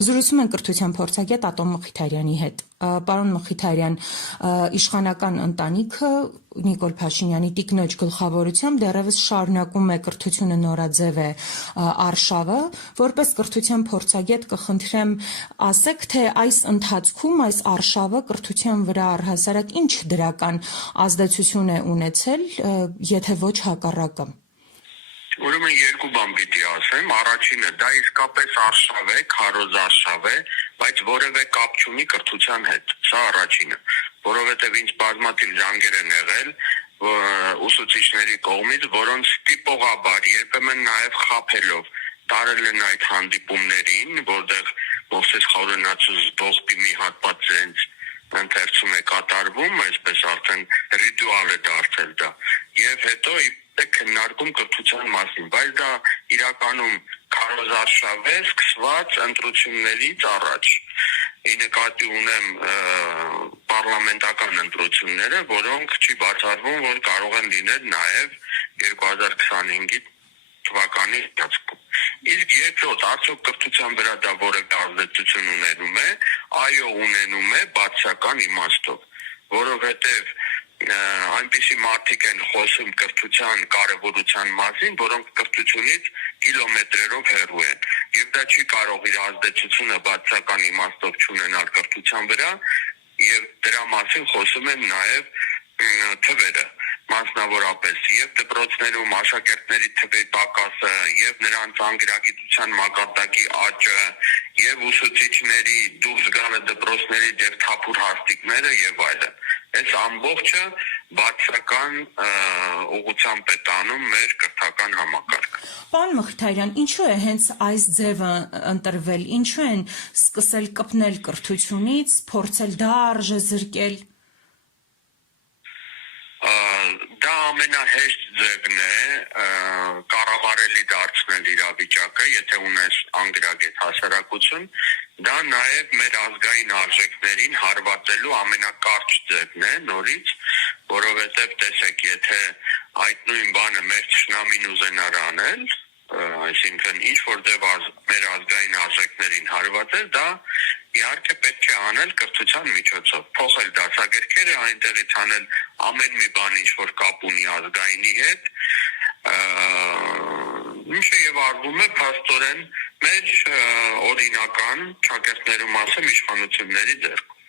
Զրուցում են կրթության փորձագետ Ատոմ Մխիթարյանի հետ։ Պարոն Մխիթարյան, իշխանական ընտանիքը Նիկոլ Փաշինյանի տիկնոջ գլխավորությամբ դեռևս շարունակում է կրթությունը նորաձև է արշավը, որպես կրթության փորձագետ կխնդրեմ ասեք, թե այս ընթացքում այս արշավը կրթության վրա առհասարակ ինչ դրական ազդեցություն է ունեցել, եթե ոչ հակառակը։ Ուրեմն երկու բան պիտի ասեմ, առաջինը դա իսկապես արշավ է, քարոզ արշավ է, բայց որևէ կապ չունի կրթության հետ, սա առաջինը, որովհետև ինձ բազմաթիվ զանգեր են եղել ուսուցիչների կողմից, որոնց տիպողաբար, երբեմն նաև խաբելով տարել են այդ հանդիպումներին, որտեղ Մովսես Խորենացուց ողբի մի հատված իրենց ընթերցում է կատարվում, այսպես արդեն ռիտուալ է դարձել դա, եւ հետո քննարկում կրթության մասին, բայց դա իրականում քարոզարշավ է սկսված ընտրություններից առաջ։ Ի նկատի ունեմ պարլամենտական ընտրությունները, որոնք չի բացառվում, որ կարող են լինել նաև 2025 թվականի ընթացքում։ Իսկ երկրորդ, արդյոք կրթության վրա դա որևէ ազդեցություն ունենում է, այո, ունենում է բացասական իմաստով, որովհետև այնպիսի մարդիկ են խոսում կրթության կարևորության մասին, որոնք կրթությունից կիլոմետրերով հեռու են, եւ դա չի կարող իր ազդեցությունը բացասական իմաստով չունենալ կրթության վրա, եւ դրա մասին խոսում են նաեւ թվերը, մասնավորապես եւ դպրոցներում աշակերտների թվի պակասը, եւ նրանց անգրագիտության մակարդակի աճը, եւ ուսուցիչների դուրս գալը դպրոցներից եւ թափուր հաստիկները եւ այլն։ Այս ամբողջը բացական ուղղությամբ է տանում մեր կրթական համակարգը։ Պարոն Մխիթարյան, ինչու է հենց այս ձևը ընտրվել, ինչու են սկսել կպնել կրթությունից, փորձել դա արժե զրկել։ Դա ամենահեշտ ձևն է կառավարելի դարձնել իրավիճակը, եթե ունես անգրագետ հասարակություն, դա նաև մեր ազգային արժեքներին հարվածելու ամենակարճ ձևն է նորից, որովհետև տեսեք, եթե այդ նույն բանը մեր թշնամին ուզենար անել, այսինքն ինչ որ ձև մեր ազգային արժեքներին հարվածել, դա իհարկե պետք է անել կրթության միջոցով, փոխել դասագրքերը, այնտեղից անել ամեն մի բան, ինչ որ կապ ունի ազգայինի հետ, ինչը եւ արվում է փաստորեն մեր օրինական, ճակերտներում ասեմ, իշխանությունների ձեռքում։